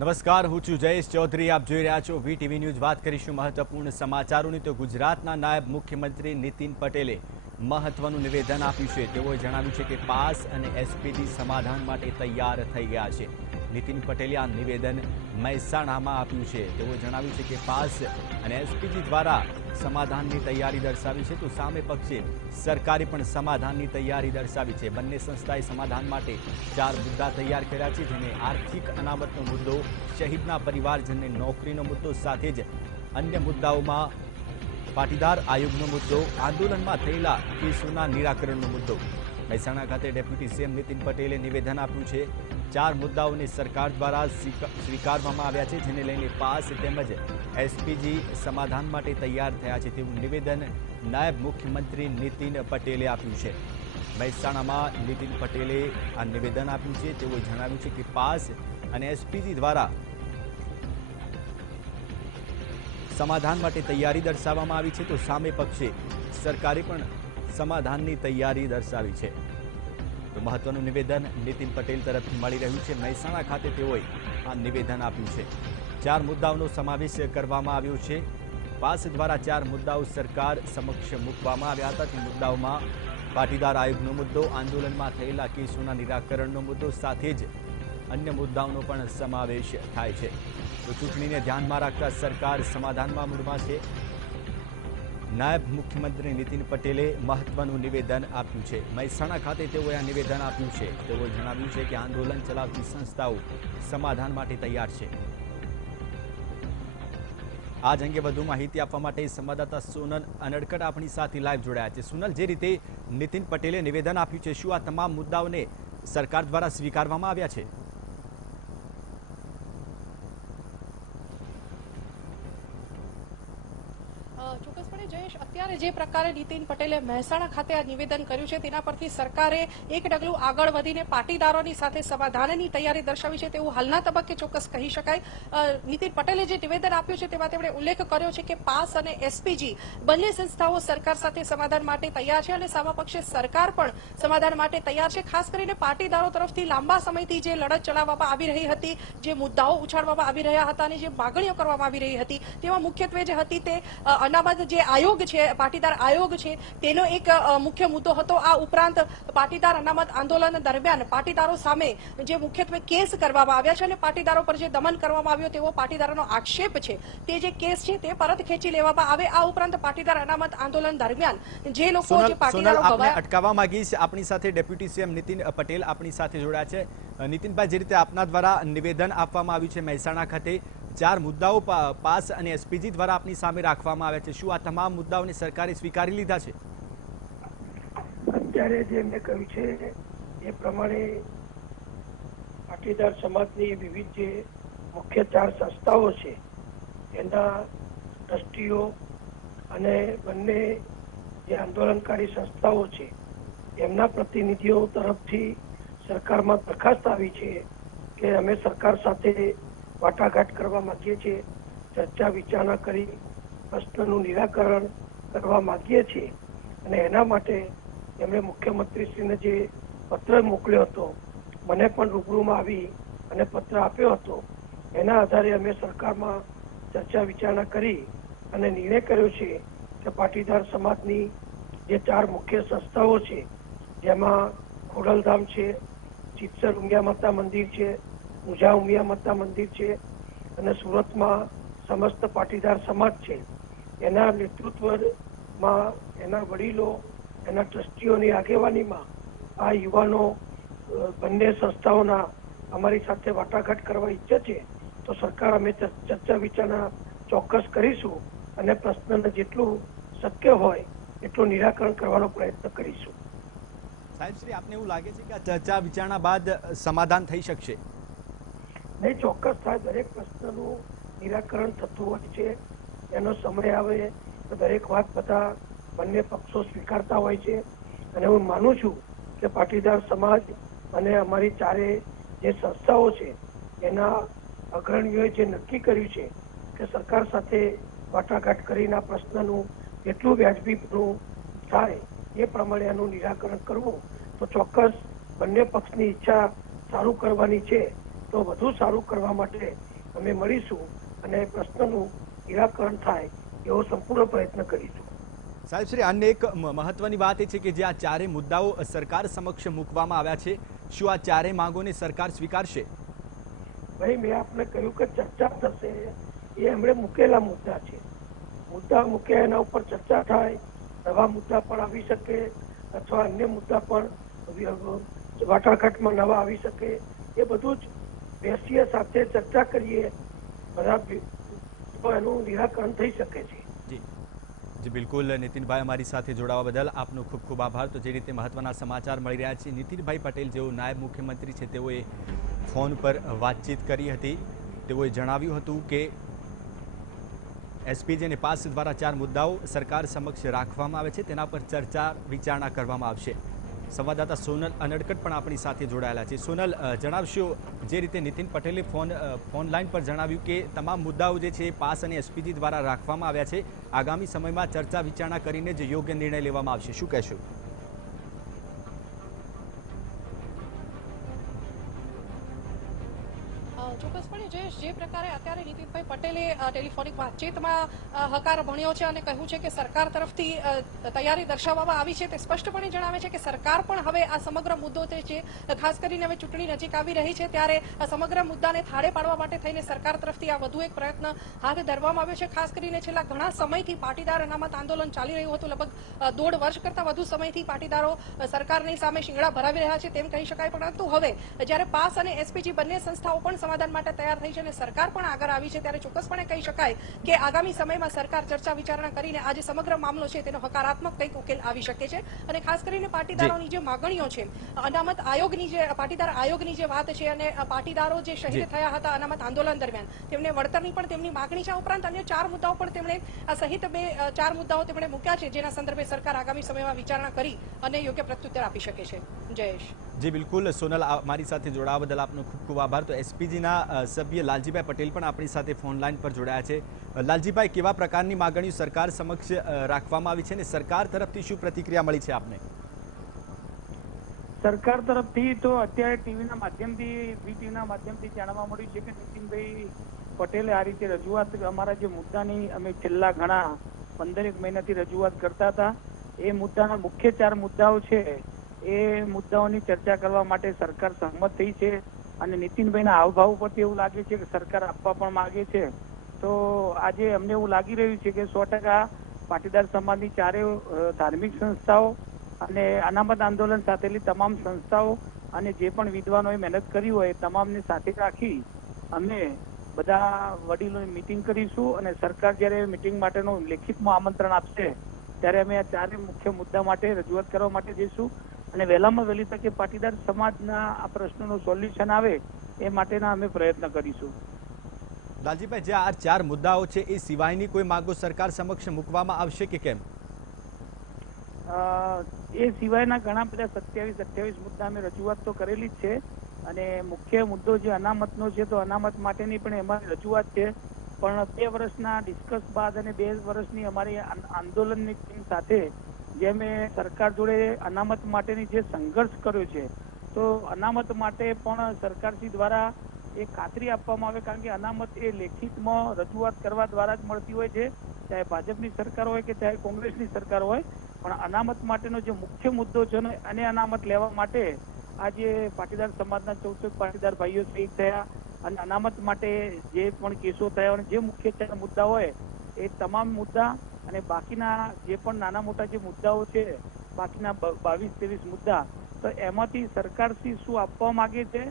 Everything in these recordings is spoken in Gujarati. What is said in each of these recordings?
નમસ્કાર, હું છું જયેશ ચૌધરી. આપ જોઈ રહ્યા છો વીટીવી ન્યૂઝ. વાત કરીશું મહત્વપૂર્ણ સમાચારોની. તો ગુજરાતના નાયબ મુખ્યમંત્રી નીતિન પટેલે મહત્વનું નિવેદન આપ્યું છે. તેઓએ જણાવ્યું છે કે પાસ અને એસપીજી સમાધાન માટે તૈયાર થઈ ગયા છે. નીતિન પટેલે આ નિવેદન મહેસાણામાં આપ્યું છે. તેઓએ જણાવ્યું છે કે પાસ અને એસપીજી દ્વારા સમાધાનની તૈયારી દર્શાવી છે, તો સામે પક્ષે સરકારે પણ સમાધાનની તૈયારી દર્શાવી છે. બંને સંસ્થાએ સમાધાન માટે 4 મુદ્દા તૈયાર કર્યા છે, જેને આર્થિક અનામતનો મુદ્દો, શહીદના પરિવારજનને નોકરીનો મુદ્દો સાથે જ અન્ય મુદ્દાઓમાં પાટીદાર આયોગનો મુદ્દો, આંદોલનમાં થયેલા કેસોના નિરાકરણનો મુદ્દો. મહેસાણા ખાતે ડેપ્યુટી સીએમ નીતિન પટેલે નિવેદન આપ્યું છે. 4 મુદ્દાઓને સરકાર દ્વારા સ્વીકારવામાં આવ્યા છે, જેને લઈને પાસ તેમજ એસપીજી સમાધાન માટે તૈયાર થયા છે તેવું નિવેદન નાયબ મુખ્યમંત્રી નીતિન પટેલે આપ્યું છે. મહેસાણામાં નીતિન પટેલે આ નિવેદન આપ્યું છે. તેઓએ જણાવ્યું છે કે પાસ અને એસપીજી દ્વારા સમાધાન માટે તૈયારી દર્શાવવામાં આવી છે, તો સામે પક્ષે સરકારે પણ સમાધાનની તૈયારી દર્શાવી છે. તો મહત્વનું નિવેદન નીતિન પટેલ તરફથી મળી રહ્યું છે. મહેસાણા ખાતે તેઓએ આ નિવેદન આપ્યું છે. 4 મુદ્દાઓનો સમાવેશ કરવામાં આવ્યો છે. પાસ દ્વારા 4 મુદ્દાઓ સરકાર સમક્ષ મૂકવામાં આવ્યા હતા. તે મુદ્દાઓમાં પાટીદાર આયોગનો મુદ્દો, આંદોલનમાં થયેલા કેસોના નિરાકરણનો મુદ્દો સાથે જ અન્ય મુદ્દાઓનો પણ સમાવેશ થાય છે. તો ચૂંટણીને ધ્યાનમાં રાખતા સરકાર સમાધાનમાં મૂડમાં છે. નાયબ મુખ્યમંત્રી નીતિન પટેલે મહત્વનું નિવેદન આપ્યું છે. મહેસાણા ખાતે તેઓએ આ નિવેદન આપ્યું છે. તેઓએ જણાવ્યું છે કે આંદોલન ચલાવતી સંસ્થાઓ સમાધાન માટે તૈયાર છે. આ જ અંગે વધુ માહિતી આપવા માટે સંવાદદાતા સોનલ અનડકટ આપણી સાથે લાઈવ જોડાયા છે. સોનલ, જે રીતે નીતિન પટેલે નિવેદન આપ્યું છે, શું આ તમામ મુદ્દાઓને સરકાર દ્વારા સ્વીકારવામાં આવ્યા છે? ચોક્કસપણે જયેશ, અત્યારે જે પ્રકારે નીતિન પટેલે મહેસાણા ખાતે આ નિવેદન કર્યું છે તેના પરથી સરકારે એક ડગલું આગળ વધીને પાટીદારોની સાથે સમાધાનની તૈયારી દર્શાવી છે તેવું હાલના તબક્કે ચોક્કસ કહી શકાય. નીતિન પટેલે જે નિવેદન આપ્યું છે તેમાં તેમણે ઉલ્લેખ કર્યો છે કે પાસ અને એસપીજી બંને સંસ્થાઓ સરકાર સાથે સમાધાન માટે તૈયાર છે અને સામા પક્ષે સરકાર પણ સમાધાન માટે તૈયાર છે. ખાસ કરીને પાટીદારો તરફથી લાંબા સમયથી જે લડત ચલાવવામાં આવી રહી હતી, જે મુદ્દાઓ ઉછાળવામાં આવી રહ્યા હતા અને જે માગણીઓ કરવામાં આવી રહી હતી, તેમાં મુખ્યત્વે જે હતી તે અનામત જે આયોગ છે, પાટીદાર આયોગ છે, તેનો એક મુખ્ય મુદ્દો હતો. આ ઉપરાંત પાટીદાર અનામત આંદોલન દરમિયાન પાટીદારો સામે જે મુખ્યત્વે કેસ કરવામાં આવ્યા છે અને પાટીદારો પર જે દમન કરવામાં આવ્યો તેવો પાટીદારોનો આક્ષેપ છે, તે જે કેસ છે તે પરત ખેંચી લેવામાં આવે. આ ઉપરાંત પાટીદાર અનામત આંદોલન દરમિયાન જે લોકો જે પાટીદારો અટકાવવા માંગીશ, આપણી સાથે ડેપ્યુટી સીએમ નીતિન પટેલ આપણી સાથે જોડાયા છે. નીતિનભાઈ, જે રીતે આપના દ્વારા નિવેદન આપવામાં આવ્યું છે મહેસાણા ખાતે, 4 મુદ્દાઓ પાસ અને એસપીજી દ્વારા આપની સામે રાખવામાં આવ્યા છે, શું આ તમામ મુદ્દાઓને સરકારે સ્વીકારી લીધા છે? અત્યારે જે મેં કહ્યું છે એ પ્રમાણે પાટીદાર સમાજની વિવિધ જે મુખ્ય 4 સંસ્થાઓ છે એના ટ્રસ્ટીઓ અને બંને જે આંદોલનકારી સંસ્થાઓ છે એમના પ્રતિનિધિઓ તરફથી સરકારમાં દરખાસ્ત આવી છે કે અમે સરકાર સાથે વાટાઘાટ કરવા માંગીએ છીએ, ચર્ચા વિચારણા કરી પ્રશ્નનું નિરાકરણ કરવા માંગીએ છીએ. અને એના માટે એમણે મુખ્યમંત્રીશ્રીને જે પત્ર મોકલ્યો હતો, મને પણ રૂબરૂમાં આવી અને પત્ર આપ્યો હતો, એના આધારે અમે સરકારમાં ચર્ચા વિચારણા કરી અને નિર્ણય કર્યો છે કે પાટીદાર સમાજની જે 4 મુખ્ય સંસ્થાઓ છે, જેમાં ખોડલધામ છે, ચિત્સર ઉમિયા માતા મંદિર છે, ઉંઝા ઉમિયા માતા મંદિર છે અને સુરતમાં સમસ્ત પાટીદાર સમાજ છે, એના નેતૃત્વમાં એના વડીલો, એના ટ્રસ્ટીઓની આગેવાનીમાં આ યુવાનો બંને સંસ્થાઓના અમારી સાથે વાટાઘાટ કરવા ઈચ્છે છે, તો સરકાર અમે ચર્ચા વિચારણા ચોક્કસ કરીશું અને પ્રશ્નને જેટલું શક્ય હોય એટલું નિરાકરણ કરવાનો પ્રયત્ન કરીશું. સાહેબ શ્રી, આપને એવું લાગે છે કે આ ચર્ચા વિચારણા બાદ સમાધાન થઈ શકશે? નહીં, ચોક્કસ થાય. દરેક પ્રશ્નનું નિરાકરણ થતું હોય છે. એનો સમય આવે તો દરેક વાત બધા બંને પક્ષો સ્વીકારતા હોય છે અને હું માનું છું કે પાટીદાર સમાજ અને અમારી 4 જે સંસ્થાઓ છે એના અગ્રણીઓએ જે નક્કી કર્યું છે કે સરકાર સાથે વાટાઘાટ કરીને આ પ્રશ્નનું જેટલું વ્યાજબીનું થાય એ પ્રમાણે એનું નિરાકરણ કરવું, તો ચોક્કસ બંને પક્ષની ઈચ્છા સારું કરવાની છે તો વધુ સારું કરવા માટે અમે મળીશું અને પ્રશ્નનું નિરાકરણ થાય એવો સંપૂર્ણ પ્રયત્ન કરીશું. સાહેબ શ્રી, અન્ય એક મહત્વની વાત એ છે કે જે આ ચારે મુદ્દાઓ સરકાર સમક્ષ મૂકવામાં આવ્યા છે, શું આ ચારે માંગોને સરકાર સ્વીકારશે? ભાઈ, મેં આપને કહ્યું કે ચર્ચા થશે, એ એમણે મૂકેલા મુદ્દા છે. મુદ્દા મૂક્યા એના ઉપર ચર્ચા થાય, નવા મુદ્દા પણ આવી શકે અથવા અન્ય મુદ્દા પણ વાટાઘાટમાં નવા આવી શકે. એ બધું જ બેસીએ, સાથે ચર્ચા કરીએ, બધા તો એનું નિરાકરણ થઈ શકે છે. જી બિલકુલ. નીતિનભાઈ અમારી સાથે જોડાવા બદલ આપનો ખૂબ ખૂબ આભાર. તો જે રીતે મહત્વના સમાચાર મળી રહ્યા છે, નીતિનભાઈ પટેલ જેઓ નાયબ મુખ્યમંત્રી છે, તેઓએ ફોન પર વાતચીત કરી હતી. તેઓએ જણાવ્યું હતું કે એસપીજી અને પાસ દ્વારા 4 મુદ્દાઓ સરકાર સમક્ષ રાખવામાં આવે છે, તેના પર ચર્ચા વિચારણા કરવામાં આવશે. સંવાદદાતા સોનલ અનડકટ પણ આપણી સાથે જોડાયેલા છે. સોનલ, જણાવશો જે રીતે નીતિન પટેલે ફોન લાઈન પર જણાવ્યું કે તમામ મુદ્દાઓ જે છે પાસ અને એસપીજી દ્વારા રાખવામાં આવ્યા છે, આગામી સમયમાં ચર્ચા વિચારણા કરીને જ યોગ્ય નિર્ણય લેવામાં આવશે, શું કહેશો? ચોક્કસપણે જયેશ, જે પ્રકારે અત્યારે નીતિનભાઈ પટેલે ટેલિફોનિક વાતચીતમાં હકાર ભણ્યો છે અને કહ્યું છે કે સરકાર તરફથી તૈયારી દર્શાવવામાં આવી છે, તે સ્પષ્ટપણે જણાવે છે કે સરકાર પણ હવે આ સમગ્ર મુદ્દો જે છે, ખાસ કરીને હવે ચૂંટણી નજીક આવી રહી છે ત્યારે આ સમગ્ર મુદ્દાને થાળે પાડવા માટે થઈને સરકાર તરફથી આ વધુ એક પ્રયત્ન હાથ ધરવામાં આવ્યો છે. ખાસ કરીને છેલ્લા ઘણા સમયથી પાટીદાર અનામત આંદોલન ચાલી રહ્યું હતું, લગભગ 1.5 વર્ષ કરતા વધુ સમયથી પાટીદારો સરકારની સામે શિંગડા ભરાવી રહ્યા છે તેમ કહી શકાય. પરંતુ હવે જ્યારે પાસ અને એસપીજી બંને સંસ્થાઓ પણ સમાધાન માટે તૈયાર થઈ છે અને સરકાર પણ આગળ આવી છે, ત્યારે ચોક્કસપણે કહી શકાય કે આગામી સમયમાં સરકાર ચર્ચા વિચારણા કરીને આ જે સમગ્ર મામલો છે તેનો હકારાત્મક કંઈક ઉકેલ આવી શકે છે. અને ખાસ કરીને પાટીદારોની જે માગણીઓ છે, અનામત આયોગની જે પાટીદાર આયોગની જે વાત છે અને પાટીદારો જે શહીદ થયા હતા અનામત આંદોલન દરમિયાન તેમને વળતરની પણ તેમની માગણી છે. ઉપરાંત અન્ય 4 મુદ્દાઓ પણ તેમણે આ સહિત 4 મુદ્દાઓ તેમણે મૂક્યા છે, જેના સંદર્ભે સરકાર આગામી સમયમાં વિચારણા કરી અને યોગ્ય પ્રત્યુત્તર આપી શકે છે. જયેશ. જી બિલકુલ. સોનલ, મારી સાથે જોડાવા બદલ આપનો ખૂબ ખૂબ આભાર. તો એસપીજીના સભ્ય લાલજીભાઈ પટેલ પણ આપણી સાથે ફોન લાઈન પર જોડાયા છે. લાલજીભાઈ, કેવા પ્રકારની માગણીઓ સરકાર સમક્ષ રાખવામાં આવી છે અને સરકાર તરફથી શું પ્રતિક્રિયા મળી છે આપને? સરકાર તરફથી તો અત્યારે ટીવીના માધ્યમથી જાણવા મળ્યું છે કે નીતિનભાઈ પટેલે આ રીતે રજૂઆત, અમારા જે મુદ્દાની અમે છેલ્લા ઘણા 15 મહિનાથી રજૂઆત કરતા હતા, એ મુદ્દાના મુખ્ય 4 મુદ્દાઓ છે, એ મુદ્દાઓની ચર્ચા કરવા માટે સરકાર સહમત થઈ છે. અને નીતિનભાઈના હાવભાવ પરથી એવું લાગે છે કે સરકાર આપવા પણ માંગે છે. તો આજે અમને એવું લાગી રહ્યું છે કે 100% પાટીદાર સમાજની 4 ધાર્મિક સંસ્થાઓ અને અનામત આંદોલન સાથેની તમામ સંસ્થાઓ અને જે પણ વિદ્વાનોએ મહેનત કરી હોય તમામને સાથે રાખી અમે બધા વડીલોની મિટિંગ કરીશું અને સરકાર જ્યારે મિટિંગ માટેનું લેખિતમાં આમંત્રણ આપશે ત્યારે અમે આ 4 મુખ્ય મુદ્દા માટે રજૂઆત કરવા માટે જઈશું અને વહેલામાં વહેલી તકે પાટીદાર સમાજના આ પ્રશ્નોનું સોલ્યુશન આવે એ માટેના અમે પ્રયત્ન કરીશું. લાલજીભાઈ, જે આ 4 મુદ્દાઓ છે એ સિવાયની કોઈ માંગો સરકાર સમક્ષ મૂકવામાં આવશે કે કેમ? એ સિવાયના ઘણા બધા 27-28 મુદ્દા અમે રજૂઆત તો કરેલી જ છે અને મુખ્ય મુદ્દો જે અનામતનો છે તો અનામત માટેની પણ અમારી રજૂઆત છે. પણ 2 વર્ષના ડિસ્કસ બાદ અને 2 વર્ષની અમારી આંદોલનની ટીમ સાથે જે અમે સરકાર જોડે અનામત માટેની જે સંઘર્ષ કર્યો છે, તો અનામત માટે પણ સરકારશ્રી દ્વારા એ ખાતરી આપવામાં આવે, કારણ કે અનામત એ લેખિતમાં રજૂઆત કરવા દ્વારા જ મળતી હોય છે, ચાહે ભાજપની સરકાર હોય કે ચાહે કોંગ્રેસની સરકાર હોય. પણ અનામત માટેનો જે મુખ્ય મુદ્દો છે ને અને અનામત લેવા માટે આજે પાટીદાર સમાજના 14 પાટીદાર ભાઈઓ શહીદ થયા અને અનામત માટે જે પણ કેસો થયા અને જે મુખ્ય 4 મુદ્દા હોય એ તમામ મુદ્દા અને બાકીના જે પણ નાના મોટા જે મુદ્દાઓ છે, બાકીના 22-23 મુદ્દા, તો એમાંથી સરકારશ્રી શું આપવા માંગે છે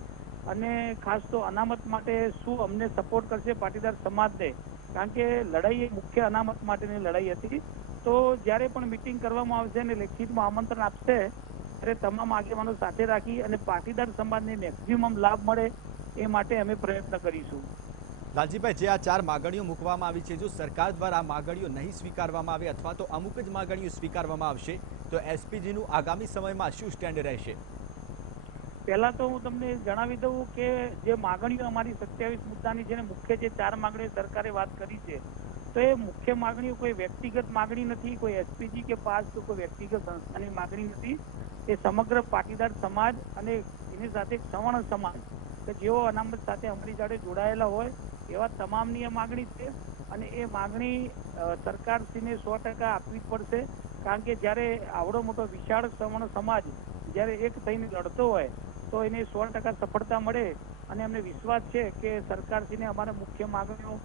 અને ખાસ તો અનામત માટે શું અમને સપોર્ટ કરશે પાટીદાર સમાજને, કારણ કે લડાઈ એ મુખ્ય અનામત માટેની લડાઈ હતી. તો જ્યારે પણ મિટિંગ કરવામાં આવશે અને લેખિતમાં આમંત્રણ આપશે ત્યારે તમામ આગેવાનો સાથે રાખી અને પાટીદાર સમાજને મેક્સિમમ લાભ મળે એ માટે અમે પ્રયત્ન કરીશું. લાલજીભાઈ, જે આ 4 માગણીઓ મૂકવામાં આવી છે, જો સરકાર દ્વારા આ માગણીઓ નહીં સ્વીકારવામાં આવે અથવા તો અમુક જ માગણીઓ સ્વીકારવામાં આવશે તો એસપીજીનું આગામી સમયમાં શું સ્ટેન્ડ રહેશે? પહેલા તો હું તમને જણાવી દઉં કે જે માગણીઓ અમારી 27 મુદ્દાની છે ને મુખ્ય જે 4 માગણીઓ સરકારે વાત કરી છે, તો એ મુખ્ય માગણીઓ કોઈ વ્યક્તિગત માગણી નથી, કોઈ એસપીજી કે પાસ તો કોઈ વ્યક્તિગત સંસ્થાની માગણી નથી. એ સમગ્ર પાટીદાર સમાજ અને એની સાથે સવર્ણ સમાજ, કે જેઓ અનામત સાથે અમારી જોડે જોડાયેલા હોય એવા તમામની એ માગણી છે અને એ માગણી સરકારશ્રીને 100% આપવી જ પડશે. કારણ કે જ્યારે આવડો મોટો વિશાળ સવર્ણ સમાજ જ્યારે એક થઈને લડતો હોય તો એને 100% સફળતા મળે અને અમને વિશ્વાસ છે કે સરકારશ્રીને અમારા મુખ્ય માગણીઓ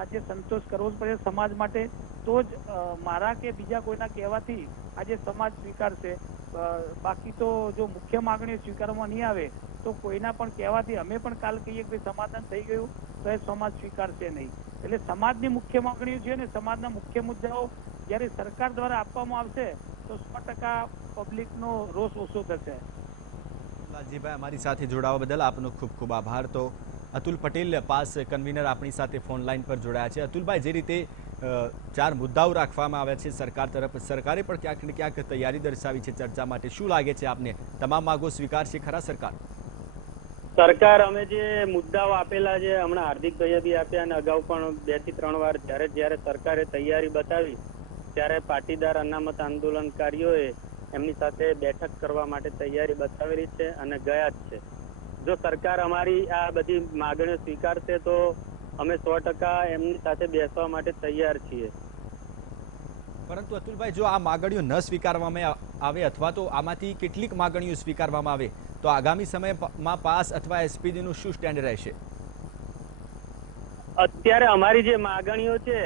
આજે સંતોષ કરવો જ પડે સમાજ માટે. તો જ મારા કે બીજા કોઈના કહેવાથી આજે સમાજ સ્વીકારશે. બાકી તો જો મુખ્ય માગણીઓ સ્વીકારવામાં નહીં આવે તો કોઈના પણ કહેવાથી અમે પણ કાલ કહીએ કે સમાધાન થઈ ગયું તો એ સમાજ સ્વીકારશે નહીં. એટલે સમાજની મુખ્ય માગણીઓ છે ને સમાજના મુખ્ય મુદ્દાઓ જ્યારે સરકાર દ્વારા આપવામાં આવશે તો 100% પબ્લિકનો રોષ ઓછો થશે. લાલજીભાઈ, અમારી સાથે જોડાવા બદલ આપનો ખૂબ ખૂબ આભાર. તો અતુલ પટેલ, પાસ કન્વીનર, આપણી સાથે ફોન લાઈન પર જોડાયા છે. અતુલભાઈ, જે રીતે 4 મુદ્દાઓ રાખવામાં આવ્યા છે સરકાર તરફ, સરકારે પણ ક્યાંક ને ક્યાંક તૈયારી દર્શાવી છે ચર્ચા માટે. શું લાગે છે આપને, તમામ માગો સ્વીકારશે ખરા સરકાર? સરકાર અમે જે મુદ્દાઓ આપેલા છે, હમણાં હાર્દિકભાઈએ બી આપ્યા અને અગાઉ પણ 2 થી 3 વાર જ્યારે સરકારે તૈયારી બતાવી ત્યારે પાટીદાર અનામત આંદોલનકારીઓએ એમની સાથે બેઠક કરવા માટે તૈયારી બતાવેલી છે અને ગયા જ છે. જો સરકાર અમારી આ બધી માગણીઓ સ્વીકારશે તો અમે 100% એમની સાથે બેસવા માટે તૈયાર છીએ. પરંતુ અતુલભાઈ, જો આ માગણીઓ ન સ્વીકારવામાં આવે અથવા તો આમાંથી કેટલીક માગણીઓ સ્વીકારવામાં આવે તો આગામી સમયમાં પાસ અથવા એસપીજી નું શું સ્ટેન્ડ રહેશે? અત્યારે અમારી જે માગણીઓ છે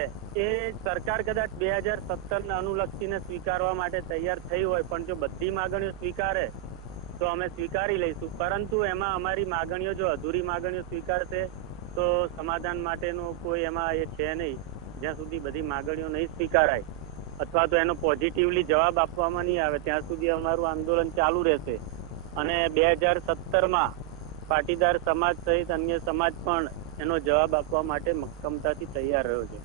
એ સરકાર કદાચ 2017 ને અનુલક્ષીને સ્વીકારવા માટે તૈયાર થઈ હોય, પણ જો બધી માગણીઓ સ્વીકારે તો અમે સ્વીકારી લઈશું. પરંતુ એમાં અમારી માગણીઓ જો અધૂરી માગણીઓ સ્વીકારશે તો સમાધાન માટેનું કોઈ એમાં એ છે નહીં. જ્યાં સુધી બધી માગણીઓ નહીં સ્વીકારાય અથવા તો એનો પોઝિટિવલી જવાબ આપવામાં નહીં આવે ત્યાં સુધી અમારું આંદોલન ચાલુ રહેશે. અને 2017માં પાટીદાર સમાજ સહિત અન્ય સમાજ પણ એનો જવાબ આપવા માટે મક્કમતાથી તૈયાર રહ્યો છે.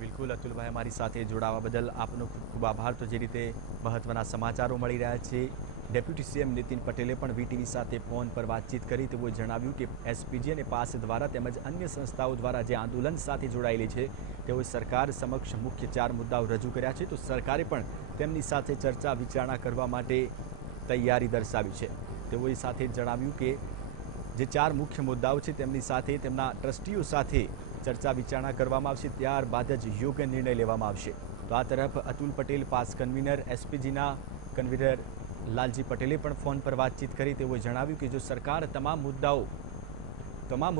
બિલકુલ અતુલભાઈ, અમારી સાથે જોડાવા બદલ આપનો ખૂબ ખૂબ આભાર. તો જે રીતે મહત્વના સમાચારો મળી રહ્યા છે, ડેપ્યુટી સીએમ નીતિન પટેલે પણ વીટીવી સાથે ફોન પર વાતચીત કરી. તેઓએ જણાવ્યું કે એસપીજી અને પાસ દ્વારા તેમજ અન્ય સંસ્થાઓ દ્વારા જે આંદોલન સાથે જોડાયેલી છે તેઓએ સરકાર સમક્ષ મુખ્ય 4 મુદ્દાઓ રજૂ કર્યા છે. તો સરકારે પણ તેમની સાથે ચર્ચા વિચારણા કરવા માટે તૈયારી દર્શાવી છે. તેઓએ સાથે જણાવ્યું કે જે 4 મુખ્ય મુદ્દાઓ છે તેમની સાથે તેમના ટ્રસ્ટીઓ સાથે ચર્ચા વિચારણા કરવામાં આવશે, ત્યારબાદ જ યોગ્ય નિર્ણય લેવામાં આવશે. તો આ તરફ અતુલ પટેલ, પાસ કન્વીનર, એસપીજીના કન્વીનર લાલજી પટેલે પણ ફોન પર વાતચીત કરી. તેઓએ જણાવ્યું કે જો સરકાર તમામ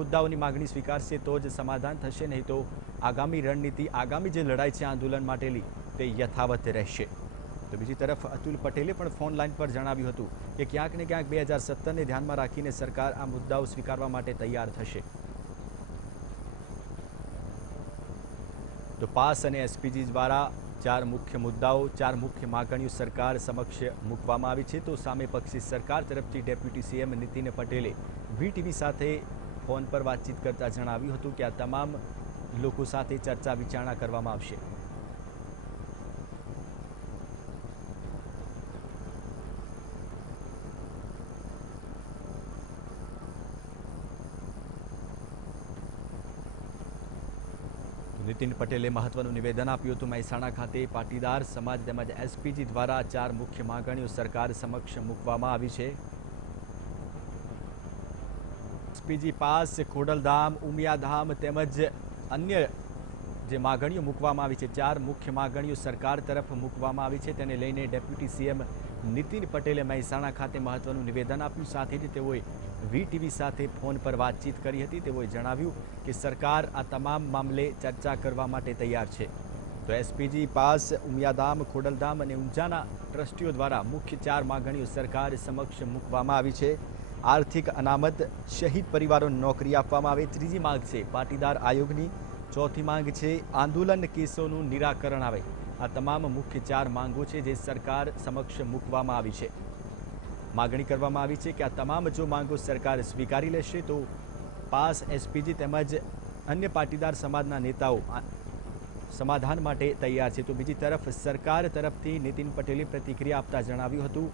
મુદ્દાઓની માગણી સ્વીકારશે તો જ સમાધાન થશે, નહીં તો આગામી રણનીતિ, આગામી જે લડાઈ છે આંદોલન માટેની તે યથાવત રહેશે. તો બીજી તરફ અતુલ પટેલે પણ ફોન લાઈન પર જણાવ્યું હતું કે ક્યાંક ને ક્યાંક 2017ને ધ્યાનમાં રાખીને સરકાર આ મુદ્દાઓ સ્વીકારવા માટે તૈયાર થશે. તો પાસ અને એસપીજી દ્વારા 4 મુખ્ય મુદ્દાઓ, 4 મુખ્ય માગણીઓ સરકાર સમક્ષ મૂકવામાં આવી છે. તો સામે પક્ષી સરકાર તરફથી ડેપ્યુટી સીએમ નીતિન પટેલે વીટીવી સાથે ફોન પર વાતચીત કરતા જણાવ્યું હતું કે આ તમામ લોકો સાથે ચર્ચા વિચારણા કરવામાં આવશે. નીતિન પટેલે મહત્વનું નિવેદન આપ્યું હતું. મહેસાણા ખાતે પાટીદાર સમાજ તેમજ એસપીજી દ્વારા 4 મુખ્ય માગણીઓ સરકાર સમક્ષ મૂકવામાં આવી છે. એસપીજી પાસ, ખોડલધામ, ઉમિયાધામ તેમજ અન્ય જે માગણીઓ મૂકવામાં આવી છે, 4 મુખ્ય માગણીઓ સરકાર તરફ મૂકવામાં આવી છે. તેને લઈને ડેપ્યુટી સીએમ નીતિન પટેલે મહેસાણા ખાતે મહત્વનું નિવેદન આપ્યું. સાથે જ તેઓએ વીટીવી સાથે ફોન પર વાતચીત કરી હતી. તેઓએ જણાવ્યું કે સરકાર આ તમામ મામલે ચર્ચા કરવા માટે તૈયાર છે. તો એસપીજી, પાસ, ઉમિયાધામ, ખોડલધામ અને ઊંઝાના ટ્રસ્ટીઓ દ્વારા મુખ્ય 4 માગણીઓ સરકાર સમક્ષ મૂકવામાં આવી છે. આર્થિક અનામત, શહીદ પરિવારોને નોકરી આપવામાં આવે, ત્રીજી માંગ છે પાટીદાર આયોગની, ચોથી માંગ છે આંદોલન કેસોનું નિરાકરણ આવે. આ તમામ મુખ્ય 4 માંગો છે જે સરકાર સમક્ષ મૂકવામાં આવી છે. માગણી કરવામાં આવી છે કે આ તમામ જો માંગો સરકાર સ્વીકારી લેશે તો પાસ, એસપીજી તેમજ અન્ય પાટીદાર સમાજના નેતાઓ સમાધાન માટે તૈયાર છે. તો બીજી તરફ સરકાર તરફથી નીતિન પટેલે પ્રતિક્રિયા આપતા જણાવ્યું હતું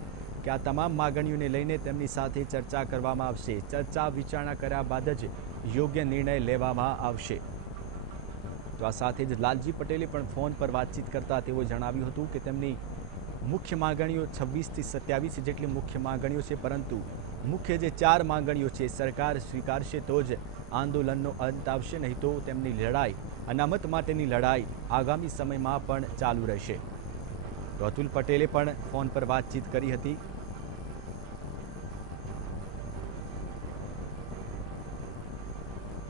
કે આ તમામ માગણીઓને લઈને તેમની સાથે ચર્ચા કરવામાં આવશે. ચર્ચા વિચારણા કર્યા બાદ જ યોગ્ય નિર્ણય લેવામાં આવશે. તો આ સાથે જ લાલજી પટેલે પણ ફોન પર વાતચીત કરતા તેઓ જણાવ્યું હતું કે તેમની મુખ્ય માગણીઓ 26 થી 27 જેટલી મુખ્ય માગણીઓ છે, પરંતુ મુખ્ય જે 4 માંગણીઓ છે સરકાર સ્વીકારશે તો જ આંદોલનનો અંત આવશે, નહીં તો તેમની લડાઈ, અનામત માટેની લડાઈ આગામી સમયમાં પણ ચાલુ રહેશે. તો અતુલ પટેલે પણ ફોન પર વાતચીત કરી હતી.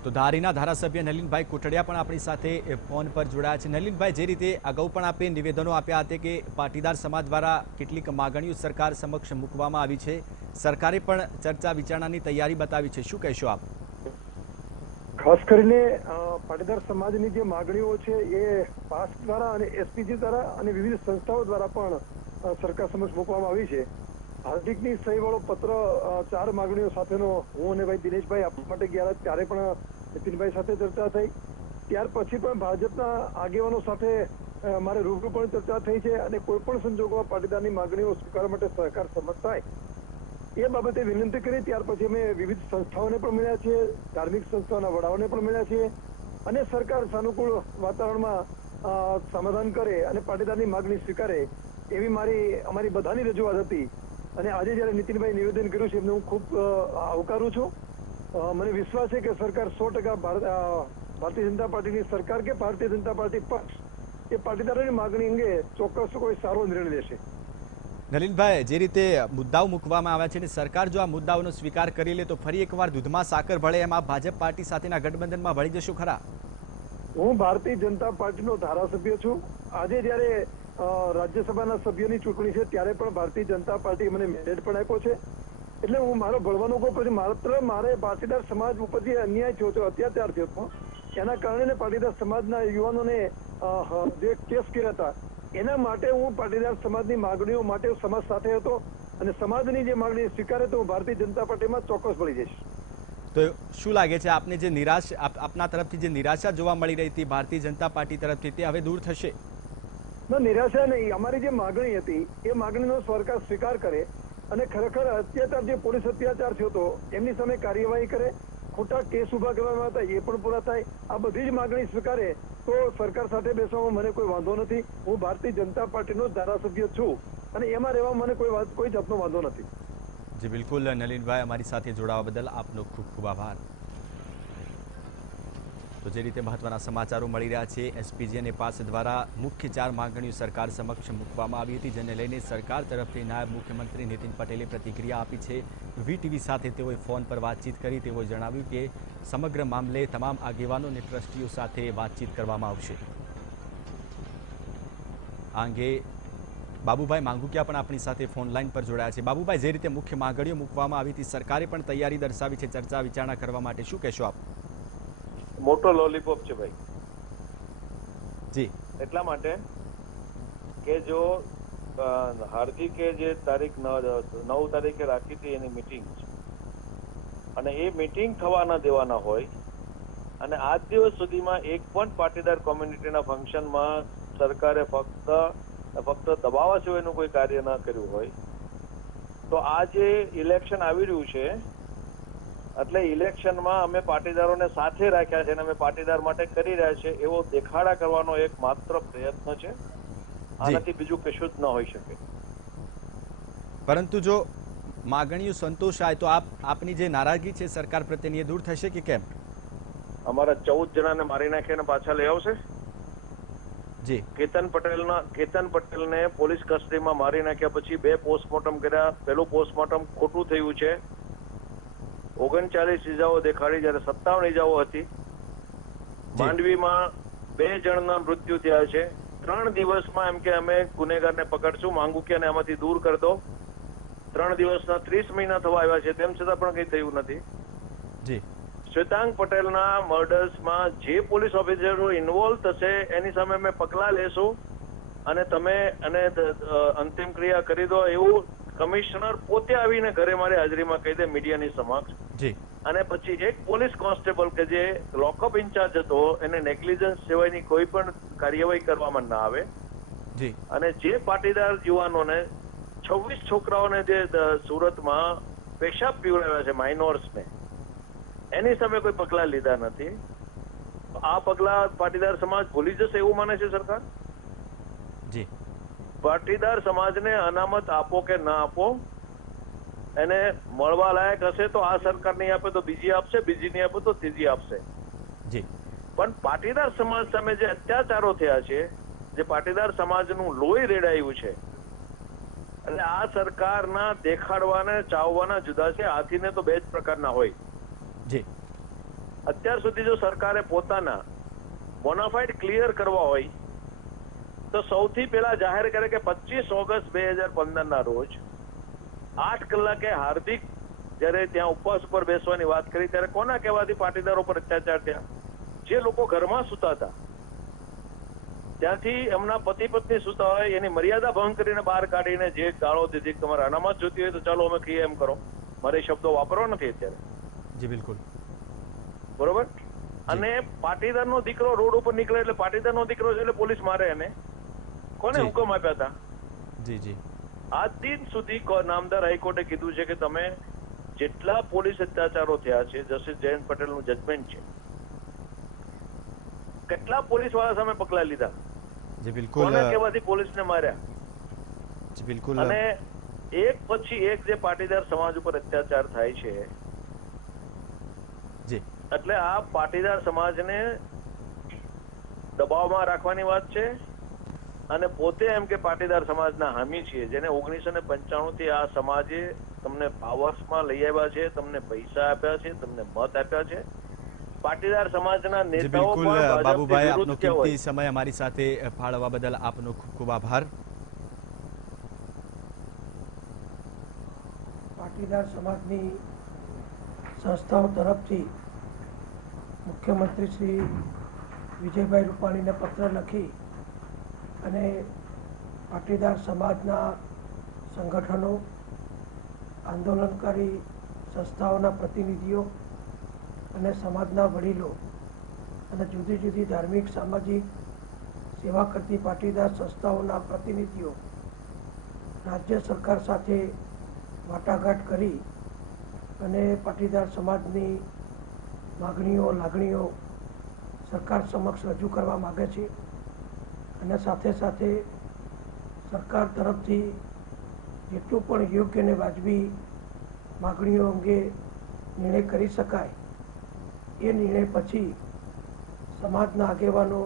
તો ધારીના ધારાસભ્ય નલિનભાઈ કોટડિયા પણ આપણી સાથે ફોન પર જોડાયા છે. નલિનભાઈ, જે રીતે અગાઉ પણ આપે નિવેદનો આપ્યા હતા કે પાટીદાર સમાજ દ્વારા કેટલીક માગણીઓ સરકાર સમક્ષ મૂકવામાં આવી છે, સરકારે પણ ચર્ચા વિચારણાની તૈયારી બતાવી છે, શું કહેશો આપ? ખાસ કરીને પાટીદાર સમાજની જે માગણીઓ છે એ પાસ દ્વારા અને એસપીજી દ્વારા અને વિવિધ સંસ્થાઓ દ્વારા પણ સરકાર સમક્ષ મૂકવામાં આવી છે. હાર્દિકની સહી વાળો પત્ર 4 માગણીઓ સાથેનો હું અને ભાઈ દિનેશભાઈ આપવા માટે ગયા ત્યારે પણ નીતિનભાઈ સાથે ચર્ચા થઈ. ત્યાર પછી પણ ભાજપના આગેવાનો સાથે મારે રૂબરૂ પણ ચર્ચા થઈ છે અને કોઈ પણ સંજોગોમાં પાટીદારની માગણીઓ સ્વીકારવા માટે સરકાર સમર્થ થાય એ બાબતે વિનંતી કરી. ત્યાર પછી અમે વિવિધ સંસ્થાઓને પણ મળ્યા છીએ, ધાર્મિક સંસ્થાઓના વડાઓને પણ મળ્યા છીએ અને સરકાર સાનુકૂળ વાતાવરણમાં સમાધાન કરે અને પાટીદારની માગણી સ્વીકારે એવી અમારી બધાની રજૂઆત હતી. અને આજે જયારે નીતિનભાઈ નિવેદન કર્યું છે એમને હું ખૂબ આવકારું છું. મને વિશ્વાસ છે કે સરકાર 100% ભારતીય જનતા પાર્ટીની સરકાર કે ભારતીય જનતા પાર્ટી પક્ષ એ પાટીદારોની માગણી અંગે ચોક્કસ કોઈ સારો નિર્ણય લેશે. નલિનભાઈ, જે રીતે મુદ્દાઓ મૂકવામાં આવ્યા છે અને સરકાર જો આ મુદ્દાઓનો સ્વીકાર કરી લે તો ફરી એકવાર દૂધમાં સાકર ભળે એમ આપ ભાજપ પાર્ટી સાથેના ગઠબંધનમાં ભળી જશો ખરા? હું ભારતીય જનતા પાર્ટીનો ધારાસભ્ય છું. આજે જયારે રાજ્યસભાના સભ્યોની ચૂંટણી છે ત્યારે પણ ભારતીય જનતા પાર્ટી મને મેન્ડેટ પણ આપ્યો છે. એટલે હું મારો ભળવાનો કોઈ પછી મારે પાટીદાર સમાજ ઉપર જે અન્યાય થયો હતો, અત્યાચાર થયો હતો, એના કારણે પાટીદાર સમાજના યુવાનોને જે કેસ કર્યા હતા એના માટે હું પાટીદાર સમાજની માગણીઓ માટે સમાજ સાથે હતો અને સમાજની જે માગણી સ્વીકારે તો હું ભારતીય જનતા પાર્ટીમાં ચોક્કસ ભળી જઈશ. તો શું લાગે છે આપને જે આપના તરફથી જે નિરાશા જોવા મળી રહી હતી ભારતીય જનતા પાર્ટી તરફથી તે હવે દૂર થશે? નિરાશા નહીં, અમારી જે માગણી હતી એ માગણીનો સરકાર સ્વીકાર કરે અને ખરેખર અત્યાચાર જે પોલીસ અત્યાચાર થયો હતો એમની સામે કાર્યવાહી કરે, ખોટા કેસ ઉભા કરવામાં હતા એ પણ પૂરા થાય, આ બધી જ માગણી સ્વીકારે તો સરકાર સાથે બેસવામાં મને કોઈ વાંધો નથી. હું ભારતીય જનતા પાર્ટીનો ધારાસભ્ય છું અને એમાં રહેવામાં મને કોઈ જાતનો વાંધો નથી. જી બિલકુલ નલિનભાઈ, અમારી સાથે જોડાવા બદલ આપનો ખૂબ ખૂબ આભાર. તો જે રીતે મહત્વના સમાચારો મળી રહ્યા છે, એસપીજી અને પાસ દ્વારા મુખ્ય 4 માંગણીઓ સરકાર સમક્ષ મૂકવામાં આવી હતી, જેને લઈને સરકાર તરફથી નાયબ મુખ્યમંત્રી નીતિન પટેલે પ્રતિક્રિયા આપી છે. વીટીવી સાથે તેઓએ ફોન પર વાતચીત કરી. તેઓએ જણાવ્યું કે સમગ્ર મામલે તમામ આગેવાનો અને ટ્રસ્ટીઓ સાથે વાતચીત કરવામાં આવશે. આ અંગે બાબુભાઈ માંગુકિયા પણ આપણી સાથે ફોન લાઈન પર જોડાયા છે. બાબુભાઈ, જે રીતે મુખ્ય માંગણીઓ મૂકવામાં આવી હતી, સરકારે પણ તૈયારી દર્શાવી છે ચર્ચા વિચારણા કરવા માટે, શું કહેશો આપ? મોટો લોલીપોપ છે ભાઈ. જી, એટલા માટે કે જો હાર્દિકે જે તારીખ 9 તારીખે રાખી હતી એની મીટિંગ અને એ મીટિંગ થવા ન દેવાના હોય અને આજ દિવસ સુધીમાં એક પણ પાટીદાર કોમ્યુનિટીના ફંક્શનમાં સરકારે ફક્ત દબાવવા સિવાયનું કોઈ કાર્ય ન કર્યું હોય તો આ જે ઇલેક્શન આવી રહ્યું છે એટલે ઇલેક્શનમાં અમે પાટીદારોને સાથે રાખ્યા છે અને અમે પાટીદાર માટે કરી રહ્યા છે એવો દેખાડા કરવાનો એક માત્ર પ્રયત્ન છે. આનાથી બીજું કશું જ ન હોઈ શકે. પરંતુ જો માગણીઓ સંતોષાય તો આપની જે નારાજગી છે સરકાર પ્રત્યેની એ દૂર થશે કે કેમ? અમારા 14 જણાને મારી નાખીને પાછા લઈ આવશે. જી, કેતન પટેલને પોલીસ કસ્ટડીમાં મારી નાખ્યા પછી 2 પોસ્ટમોર્ટમ કર્યા. પહેલું પોસ્ટમોર્ટમ ખોટું થયું છે. 39 ઈજાઓ દેખાડી જ્યારે 57 ઈજાઓ હતી. માંડવીમાં 2 જણના મૃત્યુ થયા છે. 3 દિવસમાં એમ કે અમે ગુનેગારને પકડશું, માંગુકિયાને આમાંથી દૂર કરી દો. 3 દિવસના 30 મહિના થવા આવ્યા છે, તેમ છતાં પણ કંઈ થયું નથી. જી, શ્વેતાંગ પટેલના મર્ડર્સમાં જે પોલીસ ઓફિસરો ઇન્વોલ્વ થશે એની સામે અમે પગલાં લેશું અને તમે અંતિમ ક્રિયા કરી દો એવું કમિશનર પોતે આવીને ઘરે મારી હાજરીમાં કહી દે મીડિયાની સમક્ષ. જી, અને પછી એક પોલીસ કોન્સ્ટેબલ કે જે લોકઅપ ઇન્ચાર્જ હતો એને નેગ્લિજન્સ સિવાયની કોઈ પણ કાર્યવાહી કરવામાં ના આવે. જી, અને જે પાટીદાર યુવાનોને 26 છોકરાઓને જે સુરતમાં પેશાબ પીવડાવ્યા છે માઇનોર્સને, એની સામે કોઈ પગલાં લીધા નથી. આ પગલાં પાટીદાર સમાજ ભૂલી જશે એવું માને છે સરકાર? જી, પાટીદાર સમાજને અનામત આપો કે ના આપો એને મળવા લાયક હશે તો આ સરકાર નહીં આપે તો બીજી આપશે, બીજી નહીં આપે તો ત્રીજી આપશે. જી પણ પાટીદાર સમાજ સામે જે અત્યાચારો થયા છે, જે પાટીદાર સમાજનું લોહી રેડાયું છે, એટલે આ સરકારના દેખાડવાના ચાવવાના જુદા છે. હાથીને તો બે જ પ્રકારના હોય. જી અત્યાર સુધી જો સરકારે પોતાના બોનાફાઇડ ક્લિયર કરવા હોય તો સૌથી પહેલા જાહેર કરે કે 25 ઓગસ્ટ 2015 ના રોજ 8 કલાકે હાર્દિક જયારે ત્યાં ઉપવાસ ઉપર બેસવાની વાત કરી ત્યારે કોના કહેવાથી પાટીદારો પર અત્યાચાર થયા? જે લોકો ઘરમાં સૂતા હતા ત્યાંથી એમના પતિ પત્ની સૂતા હોય એની મર્યાદા ભંગ કરીને બહાર કાઢીને જે ગાળો દીધી કે તમારે અનામત જોતી હોય તો ચાલો અમે કહીએ એમ કરો. મારે શબ્દો વાપરવા નથી અત્યારે. જી બિલકુલ બરોબર. અને પાટીદારનો દીકરો રોડ ઉપર નીકળે એટલે પાટીદારનો દીકરો છે એટલે પોલીસ મારે એને. કોને જી. હુકમ આપ્યા હતા? જી જી આજ દિન સુધી નામદાર હાઈકોર્ટે કીધું છે કે તમે જેટલા પોલીસ અત્યાચારો થયા છે, જસ્ટિસ જયંત પટેલનું જજમેન્ટ છે, કેટલા પોલીસ વાળા સામે પગલા લીધા, જી બિલકુલ કોને કહેવાથી પોલીસને માર્યા, જી બિલકુલ અને એક પછી એક જે પાટીદાર સમાજ ઉપર અત્યાચાર થાય છે, જી એટલે આ પાટીદાર સમાજને દબાવમાં રાખવાની વાત છે. અને પોતે એમ કે પાટીદાર સમાજના હામી છીએ, જેને 1995 થી આ સમાજે તમને પાવર્સમાં લઈ આવ્યા છે, તમને પૈસા આપ્યા છે, તમને મત આપ્યા છે. પાટીદાર સમાજના જી નેતાઓ બિલકુલ પણ ભાજપથી બાબુભાઈ, વિરુદ્ધ આપનો કહેવાય. કિંમતી સમય અમારી સાથે ફાળવવા બદલ આપનો ખૂબ ખૂબ આભાર. પાટીદાર સમાજની સંસ્થાઓ તરફથી મુખ્યમંત્રી શ્રી વિજયભાઈ રૂપાણીને પત્ર લખી અને પાટીદાર સમાજના સંગઠનો, આંદોલનકારી સંસ્થાઓના પ્રતિનિધિઓ અને સમાજના વડીલો અને જુદી જુદી ધાર્મિક, સામાજિક સેવા કરતી પાટીદાર સંસ્થાઓના પ્રતિનિધિઓ રાજ્ય સરકાર સાથે વાટાઘાટ કરી અને પાટીદાર સમાજની માગણીઓ, લાગણીઓ સરકાર સમક્ષ રજૂ કરવા માગે છે. અને સાથે સાથે સરકાર તરફથી જેટલું પણ યોગ્ય અને વાજબી માગણીઓ અંગે નિર્ણય કરી શકાય એ નિર્ણય પછી સમાજના આગેવાનો,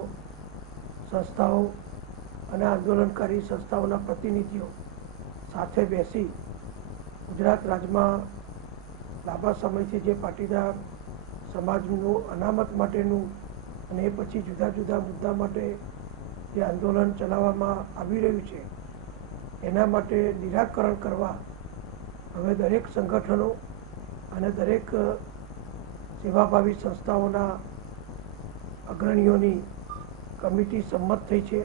સંસ્થાઓ અને આંદોલનકારી સંસ્થાઓના પ્રતિનિધિઓ સાથે બેસી ગુજરાત રાજ્યમાં લાંબા સમયથી જે પાટીદાર સમાજનું અનામત માટેનું અને એ પછી જુદા જુદા મુદ્દા માટે જે આંદોલન ચલાવવામાં આવી રહ્યું છે એના માટે નિરાકરણ કરવા હવે દરેક સંગઠનો અને દરેક સેવાભાવી સંસ્થાઓના અગ્રણીઓની કમિટી સંમત થઈ છે.